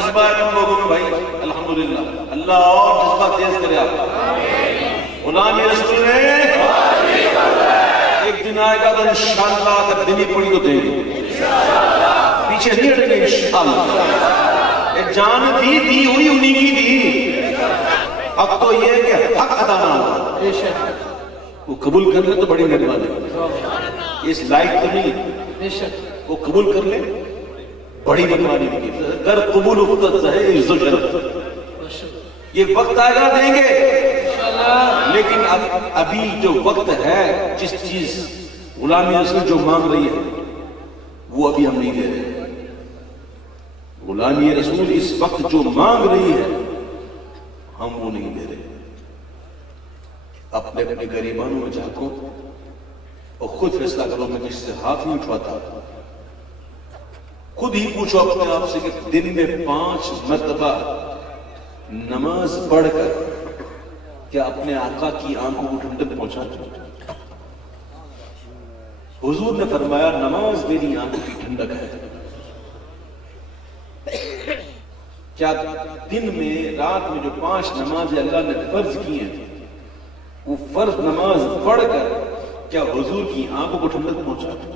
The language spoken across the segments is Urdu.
جذبہ ہے تم لوگوں میں بھائی الحمدللہ، اللہ اور جذبہ تیز کرے آپ کا۔ غلامی رسول نے ایک دن آئے گا تو انشاءاللہ اگر دینی پڑی تو دیں گے، پیچھے نہیں ہٹیں گے انشاءاللہ۔ ایک جان دی ہوئی انہی کی دی، اب تو یہ ہے کہ حق ادا نہ ہوگا، وہ قبول کر لے تو بڑی مہربانی، اس لائق تو نہیں، وہ قبول کر لے بڑی مہربانی کی، گر قبول افتت ہے عزت شرف، یہ وقت آئے گا دیں گے، لیکن ابھی جو وقت ہے جس چیز غلامی رسول جو مانگ رہی ہے وہ ابھی ہم نہیں دے رہے۔ غلامی رسول اس وقت جو مانگ رہی ہے ہم وہ نہیں دے رہے۔ اپنے اپنے گریبانوں میں جھانکو اور خود فیصلہ کرو، میں کس سے ہاتھ نہیں اٹھواتا، خود ہی پوچھو اپنے آپ سے کہ دن میں 5 مرتبہ نماز پڑھ کر کیا اپنے آقا کی آنکھوں کو ٹھنڈک پہنچاتے ہو؟ حضور نے فرمایا نماز میری آنکھوں کی ٹھنڈک ہے۔ کیا دن میں رات میں جو 5 نمازیں اللہ نے فرض کی ہیں وہ فرض نماز پڑھ کر کیا حضور کی آنکھوں کو ٹھنڈک پہنچاتے ہو؟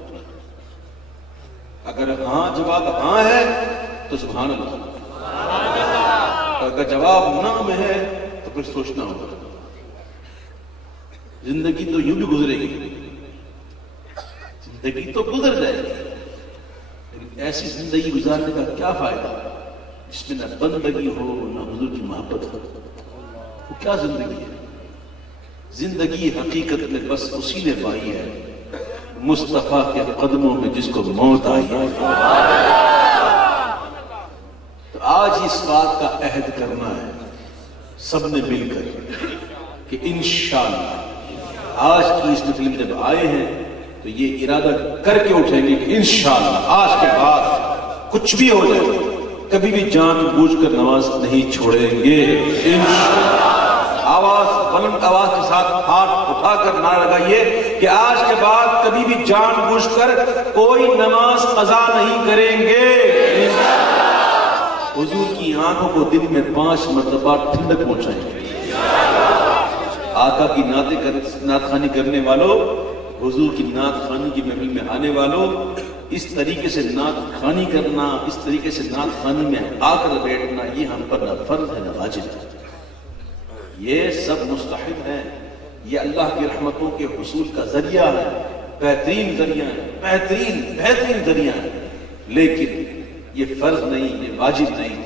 اگر ہاں جواب ہاں ہے تو سبحان اللہ، اگر جواب نہ میں ہے تو پھر سوچنا ہوگا۔ زندگی تو یوں بھی گزرے گی، زندگی تو گزر جائے گی، لیکن ایسی زندگی گزارنے کا کیا فائدہ جس میں نہ بندگی ہو نہ حضور کی محبت ہو؟ وہ کیا زندگی ہے؟ زندگی حقیقت میں بس اسی نے پائی ہے مصطفیٰ کے قدموں میں جس کو موت آئی ہے۔ تو آج اس بات کا عہد کرنا ہے سب نے مل کر کہ انشاءاللہ آج کی اس محفل میں جب آئے ہیں تو یہ ارادہ کر کے اٹھیں گے کہ انشاءاللہ آج کے بعد کچھ بھی ہو جائے کبھی بھی جان بوجھ کر نماز نہیں چھوڑیں گے انشاءاللہ۔ آواز بلند آواز کے ساتھ ہاتھ اٹھا کر نعرہ لگائیے کہ آج کے بعد کبھی بھی جان بوجھ کر کوئی نماز قضا نہیں کریں گے، حضور کی آنکھوں کو دن میں 5 مرتبہ ٹھنڈک پہنچائیں گے۔ آقا کی نعت خوانی کرنے والوں، حضور کی نعت خوانی کی محفل میں آنے والوں، اس طریقے سے نعت خوانی کرنا، اس طریقے سے نعت خوانی میں آ کر بیٹھنا یہ ہم پر نہ فرض ہے نہ واجب ہے، یہ سب مستحب ہیں، یہ اللہ کی رحمتوں کے حصول کا ذریعہ ہے، بہترین ذریعہ ہے، بہترین ذریعہ ہے، لیکن یہ فرض نہیں، یہ واجب نہیں۔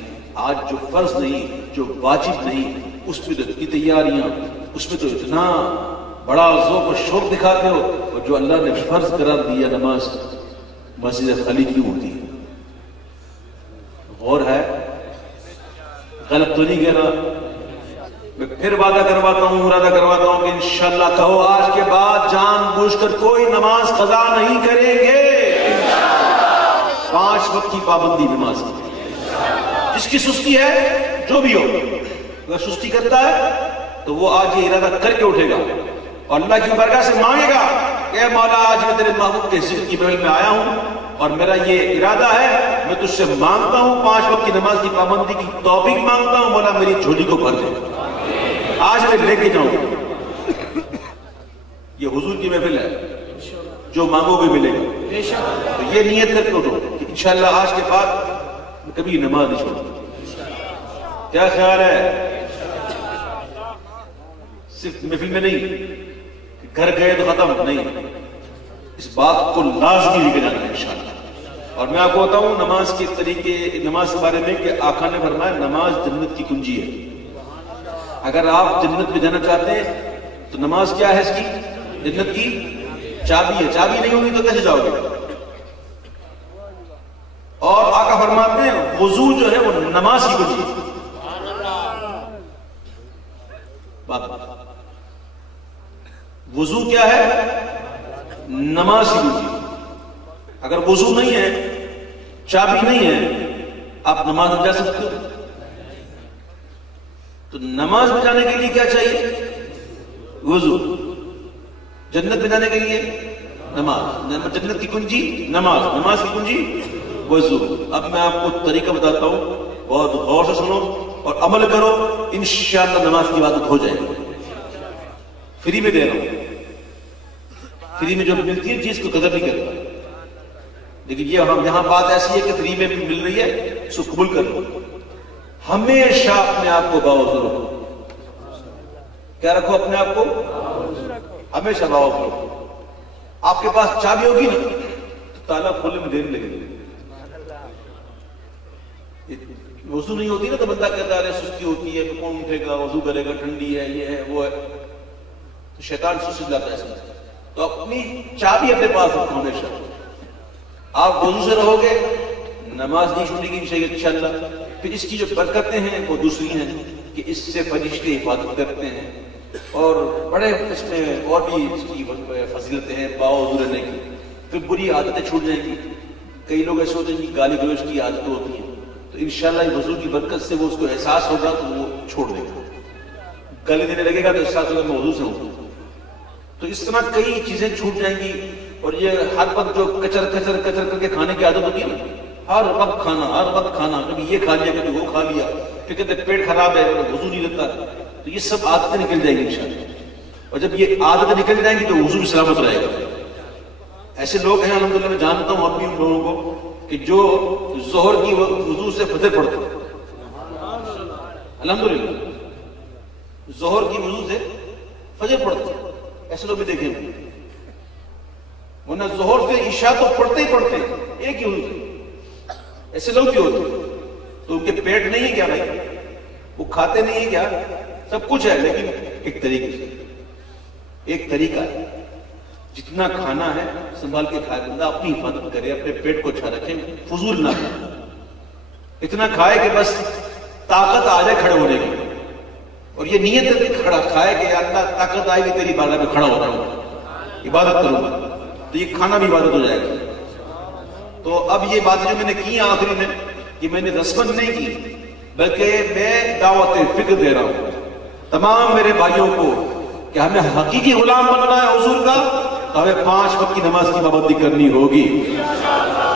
آج جو فرض نہیں، جو واجب نہیں، اس میں تو اتنی تیاریاں، اس میں تو اتنا بڑا ذوق و شوق دکھاتے ہو، اور جو اللہ نے فرض قرار دیا نماز مسجد خالی کیوں ہوتی ہے؟ غور ہے؟ غلط تو نہیں کہہ رہا؟ میں پھر وعدہ کرواتا ہوں، ارادہ کرواتا ہوں کہ انشاءاللہ کہو آج کے بعد جان بوجھ کر کوئی نماز قضا نہیں کریں گے، 5 وقت کی پابندی نماز کی۔ جس کی سستی ہے جو بھی ہو، اگر سستی کرتا ہے تو وہ آج یہ ارادہ کر کے اٹھے گا اور اللہ کی برکت سے مانگے گا کہ اے مولا آج میں تیرے محبوب کے ذکر کی محفل میں آیا ہوں اور میرا یہ ارادہ ہے، میں تجھ سے مانگتا ہوں 5 وقت کی نماز کی پابندی کی توفیق مانگتا ہوں، مولا میری جھولی کو بھر دے، آج میں لے کے جاؤں۔ یہ حضور کی محفل ہے، جو مانگو گے ملے گا، تو یہ نیت کر کے اٹھو کہ انشاءاللہ آج کے بعد میں کبھی نماز نہیں چھوڑوں۔ کیا خیال ہے؟ صرف محفل میں نہیں کہ گھر گئے تو ختم نہیں، اس بات کو لازمی لے کے جانا ہے انشاءاللہ۔ اور میں آپ کو بتاؤں نماز کے طریقے، نماز کے بارے میں کہ آقا نے فرمایا نماز جنت کی کنجی ہے۔ اگر آپ جنت میں جانا چاہتے ہیں تو نماز کیا ہے؟ اس کی جنت کی چابی ہے، چابی نہیں ہوگی تو کیسے جاؤ گے؟ اور آقا فرماتے ہیں وضو جو ہے وہ نماز کی کنجی ہے۔ وضو کیا ہے؟ نماز کی کنجی۔ اگر وضو نہیں ہے، چابی نہیں ہے، آپ نماز میں جا سکتے ہو؟ تو نماز میں جانے کے لیے کیا چاہیے؟ وضو۔ جنت میں جانے کے لیے نماز۔ جنت کی کنجی نماز، نماز کی کنجی وضو۔ اب میں آپ کو طریقہ بتاتا ہوں بہت غور سے سنو اور عمل کرو، انشاءاللہ نماز کی عبادت ہو جائے گی۔ فری میں دے رہا ہوں، فری میں جو ملتی ہے چیز کو قدر نہیں کرتا، لیکن یہ یہاں بات ایسی ہے کہ فری میں مل رہی ہے، اس کو قبول کر لو۔ ہمیشہ اپنے آپ کو باوضو رکھو، کیا رکھو؟ اپنے آپ کو ہمیشہ باوضو رکھو۔ آپ کے پاس چابی ہوگی نا تو تالا کھولنے میں دیر لگے گی، وضو نہیں ہوتی نا تو بندہ کہتا ہے سستی ہوتی ہے، کون اٹھے گا، وضو کرے گا، ٹھنڈی ہے، یہ ہے وہ ہے، تو شیطان سست لاتا ہے اس میں۔ تو اپنی چابی اپنے پاس رکھو ہمیشہ۔ آپ وضو سے رہو گے، نماز نہیں چھوٹے گی انشاءاللہ۔ پھر اس کی جو برکتیں ہیں وہ دوسری ہیں کہ اس سے فرشتے حفاظت کرتے ہیں، اور بڑے اس میں اور بھی اس کی فضیلتیں ہیں باوضو رہنے کی۔ پھر بری عادتیں چھوٹ جائیں گی۔ کئی لوگ ایسے ہوتے ہیں کہ گالی گلوچ کی عادتیں ہوتی ہیں، تو انشاءاللہ وضو کی برکت سے وہ اس کو احساس ہوگا تو وہ چھوڑ دے گا۔ گالی دینے لگے گا تو احساس ہوگا میں وضو سے ہوں۔ تو اس طرح کئی چیزیں چھوٹ جائیں گی۔ اور یہ ہر وقت جو کچر کر کے کھانے کی عادت ہوتی ہے نا، ہر وقت کھانا، کبھی یہ کھا لیا کبھی وہ کھا لیا، پھر کہتے پیٹ خراب ہے، وضو نہیں رہتا، تو یہ سب عادتیں نکل جائیں گی انشاءاللہ۔ اور جب یہ عادتیں نکل جائیں گی تو وضو بھی سلامت رہے گا۔ ایسے لوگ ہیں الحمدللہ، میں جانتا ہوں اپنی ان لوگوں کو کہ جو ظہر کی وضو سے فجر پڑھتے ہیں، الحمدللہ ظہر کی وضو سے فجر پڑھتے ہیں، ایسے لوگ بھی دیکھیں گے۔ ورنہ ظہر سے عشاء تو پڑھتے ہی پڑھتے ہیں ایک ہی وضو سے، ایسے لوگ بھی ہوتے ہیں۔ تو ان کے پیٹ نہیں ہے کیا بھائی؟ وہ کھاتے نہیں ہے کیا؟ سب کچھ ہے، لیکن ایک طریقے سے، ایک طریقہ ہے۔ جتنا کھانا ہے سنبھال کے کھائے، بندہ اپنی حفاظت کرے، اپنے پیٹ کو اچھا رکھے، فضول نہ کھائے، اتنا کھائے کہ بس طاقت آ جائے کھڑے ہونے کی، اور یہ نیت ہے کہ کھڑا کھائے کہ یا اللہ طاقت آئے گی تیری بارگاہ میں کھڑا ہو جاؤں گا، عبادت کروں گا، تو یہ کھانا بھی عبادت ہو جائے گا۔ تو اب یہ بات جو میں نے کی آخری میں، یہ میں نے رسمن نہیں کی، بلکہ میں دعوت فکر دے رہا ہوں تمام میرے بھائیوں کو کہ ہمیں حقیقی غلام بننا ہے حضور کا، تو ہمیں 5 وقت کی نماز کی پابندی کرنی ہوگی،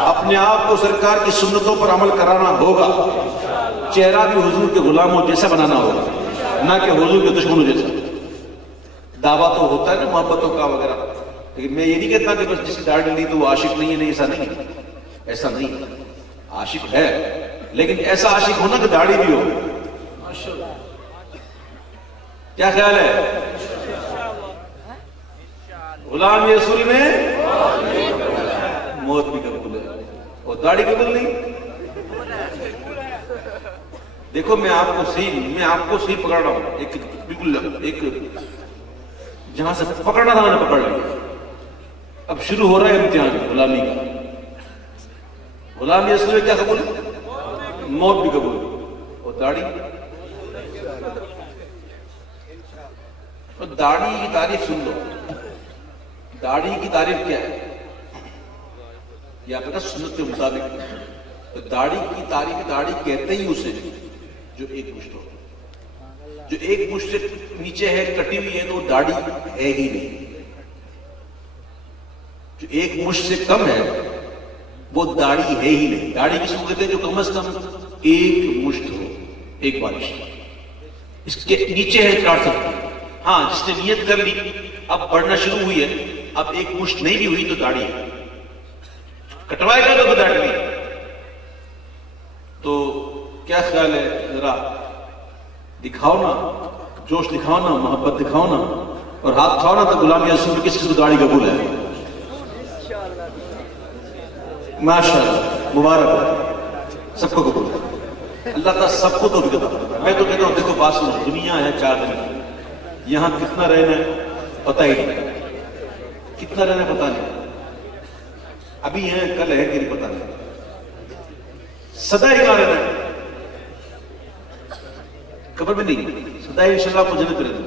اپنے آپ کو سرکار کی سنتوں پر عمل کرانا ہوگا، چہرہ بھی حضور کے غلاموں جیسا بنانا ہوگا، نہ کہ حضور کے دشمنوں جیسا۔ دعویٰ تو ہوتا ہے نا محبتوں کا وغیرہ، لیکن میں یہ نہیں کہتا کہ بس جس کی داڑھی لی تو وہ عاشق نہیں ہے، نہیں، ایسا نہیں ہے، ایسا نہیں ہے، عاشق ہے، لیکن ایسا عاشق ہونا کہ داڑھی بھی ہو۔ کیا خیال ہے؟ غلام رسول میں موت بھی قبول ہے اور داڑھی قبول نہیں۔ دیکھو میں آپ کو صحیح پکڑ رہا ہوں، ایک بالکل ایک جہاں سے پکڑنا تھا میں نے پکڑ لیا۔ اب شروع ہو رہا ہے امتحان غلامی کا۔ غلام رسول میں کیا قبول ہے؟ موت بھی قبول ہے اور داڑھی۔ اور داڑھی کی تعریف سن لو، داڑھی کی تعریف کیا ہے؟ یا پتہ سنت کے مطابق داڑھی کی تعریف، داڑھی کہتے ہی اسے جو ایک مشت ہو، جو ایک مشت سے نیچے ہے کٹی ہوئی ہے تو وہ داڑھی ہے ہی نہیں، جو ایک مشت سے کم ہے وہ داڑھی ہے ہی نہیں۔ داڑھی کس کو کہتے ہیں؟ جو کم از کم ایک مشت ہو، ایک بارش، اس کے نیچے ہے کاٹ سکتے ہیں۔ ہاں جس نے نیت کر لی، اب بڑھنا شروع ہوئی ہے، اب ایک مشت نہیں بھی ہوئی تو داڑھی ہے، کٹوائے گا تو داڑھی نہیں۔ تو کیا خیال ہے؟ ذرا دکھاؤ نا، جوش دکھاؤ نا، محبت دکھاؤ نا، اور ہاتھ کھاؤ نا۔ تو غلامی رسول میں کس کو داڑھی قبول ہے؟ ماشاءاللہ، مبارک، سب کو قبول ہے۔ اللہ تعالیٰ سب کو توفیق عطا فرمائے۔ میں تو کہتا ہوں دیکھو بات سنو، دنیا ہے 4 دن، یہاں کتنا رہنا ہے پتہ ہی نہیں، کتنا رہنا ہے پتہ نہیں، ابھی ہے کل ہے کہ نہیں پتہ نہیں، سدا ہی کہاں رہنا ہے؟ قبر میں نہیں، سدا ہی انشاءاللہ کو جنت رہنا ہے،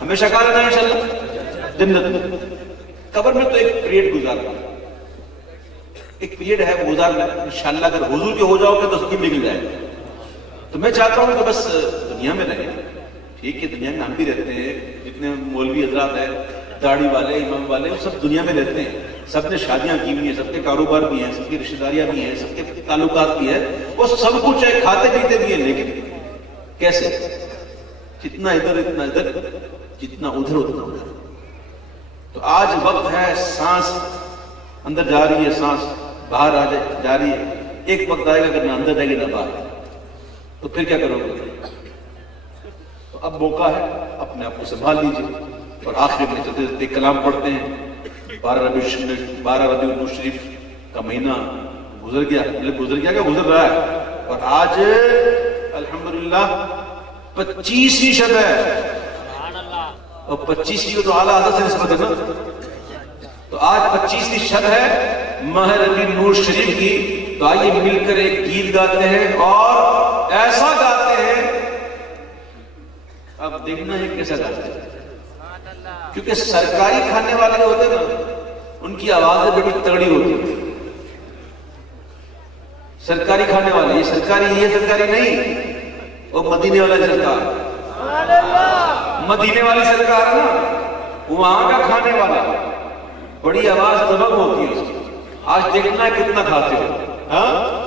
ہمیشہ کہاں رہنا ہے انشاءاللہ؟ جنت میں۔ قبر میں تو ایک پیریڈ گزارنا ہے، ایک پیریڈ ہے وہ گزارنا ہے، انشاءاللہ اگر حضور کے ہو جاؤ گے تو سکیم نکل جائے گا۔ تو میں چاہتا ہوں کہ بس دنیا میں رہیں، ٹھیک ہے دنیا میں ہم بھی رہتے ہیں، جتنے مولوی حضرات ہیں، داڑھی والے، امام والے، وہ سب دنیا میں رہتے ہیں، سب نے شادیاں کی ہوئی ہیں، سب کے کاروبار بھی ہیں، سب کی رشتہ داریاں بھی ہیں، سب کے تعلقات بھی ہیں، وہ سب کچھ ہے، کھاتے پیتے بھی ہیں، لیکن کیسے؟ جتنا ادھر اتنا ادھر، جتنا ادھر اتنا ادھر۔ تو آج وقت ہے، سانس اندر جا رہی ہے، سانس باہر جا رہی ہے، ایک وقت آئے گا کہ نہ اندر جائے گی نہ باہر، تو پھر کیا کرو گے؟ تو اب موقع ہے، اپنے آپ کو سنبھال لیجیے۔ اور آخر میں چلتے چلتے کلام پڑھتے ہیں۔ 12 ربیع الشریف کا مہینہ گزر گیا کہ گزر رہا ہے، اور آج الحمدللہ 25ویں شب ہے، اور 25ویں کو تو اعلیٰ حضرت سے نسبت ہے نا، تو آج 25ویں شب ہے ماہ ربیع الشریف کی۔ تو آئیے مل کر ایک گیت گاتے ہیں، اور ایسا گاتے ہیں، اب دیکھنا ہے کیسا گاتے ہیں، کیونکہ سرکاری کھانے والے ہوتے نا، ان کی آوازیں بڑی تگڑی ہوتی ہیں۔ سرکاری کھانے والے، یہ سرکاری نہیں، وہ مدینے والا سرکار، مدینے والی سرکار نا، وہاں کا کھانے والا بڑی آواز دبنگ ہوتی ہے اس کی۔ آج دیکھنا ہے کتنا کھاتے ہو، ہاں